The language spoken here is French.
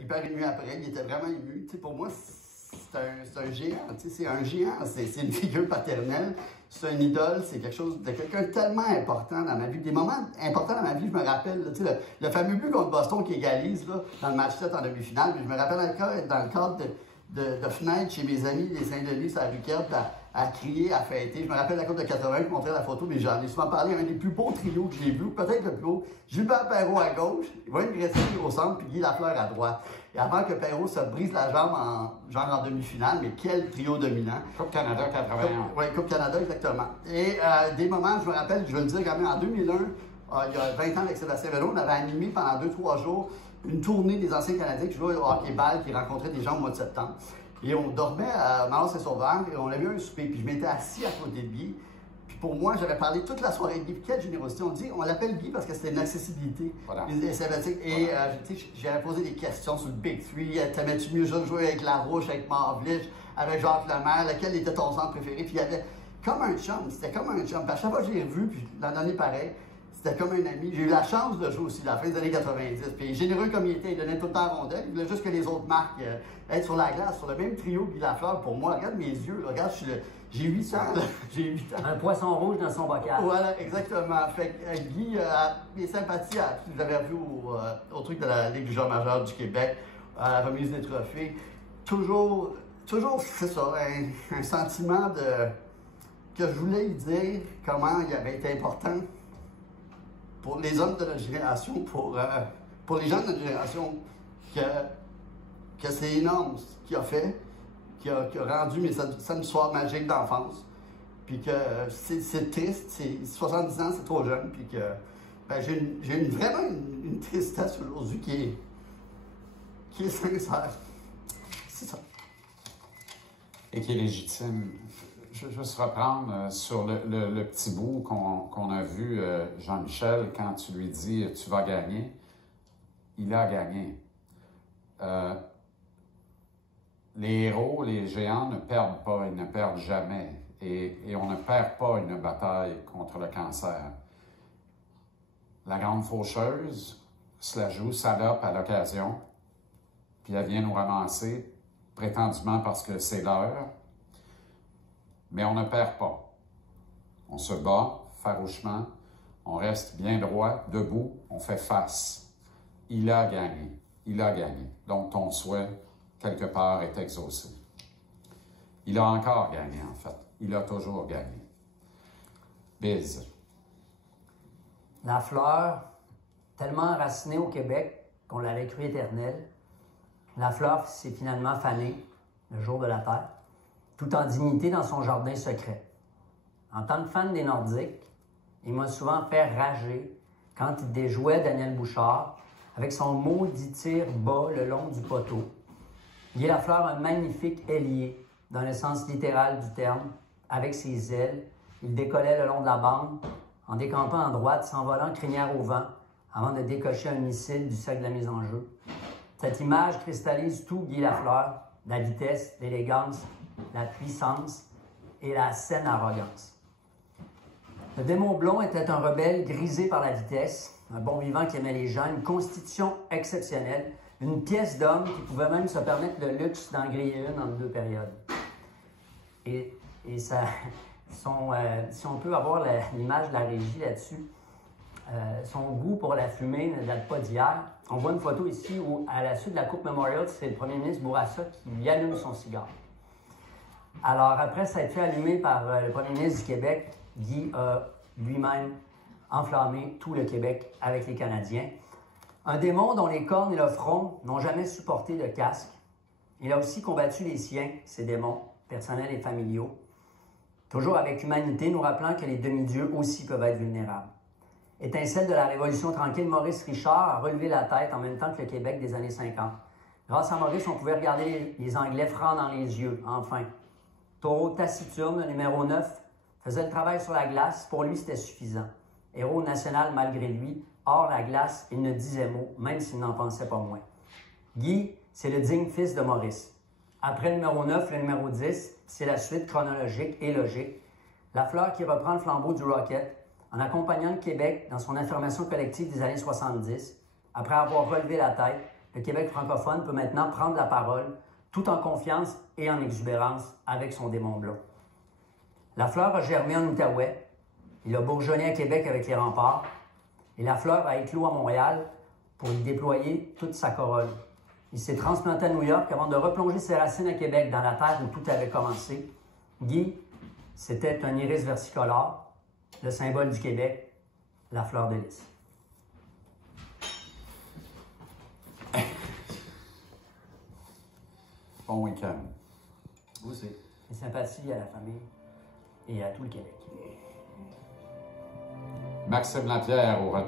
hyper ému après. Il était vraiment ému. Tu sais, pour moi, c'est un géant. Tu sais, c'est un géant. C'est une figure paternelle. C'est une idole. C'est quelque chose de quelqu'un de tellement important dans ma vie. Des moments importants dans ma vie, je me rappelle, là, tu sais, le fameux but contre Boston qui égalise là, dans le match 7 en demi-finale. Je me rappelle encore être dans le cadre de fenêtre chez mes amis des Saint-Denis, sur la rue Kerb, à crier, à fêter. Je me rappelle la Coupe de 80, je montrais la photo, mais j'en ai souvent parlé, un des plus beaux trios que j'ai vu, peut-être le plus beau. Gilbert Perreault à gauche, Wayne Gretzky au centre, puis Guy Lafleur à droite. Et avant que Perreault se brise la jambe en demi-finale, mais quel trio dominant. Coupe Canada 81. Oui, Coupe Canada, exactement. Et des moments, je me rappelle, je veux le dire quand même, en 2001, il y a 20 ans avec Sébastien Velo, on avait animé pendant 2-3 jours une tournée des anciens Canadiens qui jouaient au hockey-ball, qui rencontraient des gens au mois de septembre. Et on dormait à Mallon-Saint-Sauveur et on avait eu un souper. Puis je m'étais assis à côté de Guy. Puis pour moi, j'avais parlé toute la soirée de Guy. Puis quelle générosité. On l'appelle Guy parce que c'était une accessibilité. Voilà. Et j'avais posé des questions sur le Big Three. T'aimais-tu mieux jouer avec Larouche, avec Marvlich, avec Jacques Lemaire? Lequel était ton centre préféré? Puis il y avait comme un chum. C'était comme un chum. Puis à chaque fois que je l'ai revu, puis l'an dernier pareil, c'était comme un ami. J'ai eu la chance de jouer aussi à la fin des années 90. Puis généreux comme il était, il donnait tout le temps en rondelle. Il voulait juste que les autres marques être sur la glace, sur le même trio que Guy Lafleur. Pour moi, regarde mes yeux, là, regarde, j'ai 8 ans. Là. J'ai 8 ans. Un poisson rouge dans son bocal. Voilà, exactement. Fait que Guy, mes sympathies, je l'avais vu au truc de la Ligue du joueur majeur du Québec, à la remise des trophées. Toujours, c'est ça, un sentiment que je voulais lui dire comment il avait été important pour les hommes de notre génération, pour les gens de notre génération, que c'est énorme ce qu'il a fait, qui a rendu mes samedis soirs magiques d'enfance, puis que c'est triste, 70 ans, c'est trop jeune, puis que ben, j'ai vraiment une tristesse aujourd'hui qui est sincère. C'est ça. Et qui est légitime. Je veux juste reprendre sur le petit bout qu'on a vu, Jean-Michel, quand tu lui dis « tu vas gagner », il a gagné. Les héros, les géants ne perdent pas, ils ne perdent jamais. Et on ne perd pas une bataille contre le cancer. La grande faucheuse se la joue salope à l'occasion, puis elle vient nous ramasser, prétendument parce que c'est l'heure. Mais on ne perd pas. On se bat farouchement, on reste bien droit, debout, on fait face. Il a gagné. Il a gagné. Donc ton souhait, quelque part, est exaucé. Il a encore gagné, en fait. Il a toujours gagné. Biz. La fleur, tellement enracinée au Québec qu'on l'avait cru éternelle, la fleur s'est finalement fanée le jour de la Terre, tout en dignité dans son jardin secret. En tant que fan des Nordiques, il m'a souvent fait rager quand il déjouait Daniel Bouchard avec son maudit tir bas le long du poteau. Guy Lafleur, un magnifique ailier, dans le sens littéral du terme, avec ses ailes. Il décollait le long de la bande, en décampant en droite, s'envolant crinière au vent, avant de décocher un missile du cercle de la mise en jeu. Cette image cristallise tout Guy Lafleur, la vitesse, l'élégance, la puissance et la saine arrogance. Le démon blond était un rebelle grisé par la vitesse, un bon vivant qui aimait les gens, une constitution exceptionnelle, une pièce d'homme qui pouvait même se permettre le luxe d'en griller une en 2 périodes. Et ça, si on peut avoir l'image de la régie là-dessus, son goût pour la fumée ne date pas d'hier. On voit une photo ici où, à la suite de la Coupe Memorial, c'est le premier ministre Bourassa qui lui allume son cigare. Alors, après s'être fait allumer par le premier ministre du Québec, Guy a lui-même enflammé tout le Québec avec les Canadiens. Un démon dont les cornes et le front n'ont jamais supporté de casque. Il a aussi combattu les siens, ces démons, personnels et familiaux. Toujours avec humanité, nous rappelant que les demi-dieux aussi peuvent être vulnérables. Étincelle de la Révolution tranquille, Maurice Richard a relevé la tête en même temps que le Québec des années 50. Grâce à Maurice, on pouvait regarder les Anglais francs dans les yeux, enfin. Taureau taciturne, numéro 9, faisait le travail sur la glace. Pour lui, c'était suffisant. Héros national malgré lui, hors la glace, il ne disait mot, même s'il n'en pensait pas moins. Guy, c'est le digne fils de Maurice. Après le numéro 9, le numéro 10, c'est la suite chronologique et logique. Lafleur qui reprend le flambeau du Rocket en accompagnant le Québec dans son affirmation collective des années 70. Après avoir relevé la tête, le Québec francophone peut maintenant prendre la parole, tout en confiance et en exubérance, avec son démon blond. La fleur a germé en Outaouais, il a bourgeonné à Québec avec les remparts, et la fleur a éclos à Montréal pour y déployer toute sa corolle. Il s'est transplanté à New York avant de replonger ses racines à Québec, dans la terre où tout avait commencé. Guy, c'était un iris versicolore, le symbole du Québec, la fleur de lys. Bon week-end. Vous aussi. Mes sympathies à la famille et à tout le Québec. Maxime Lapierre au retour.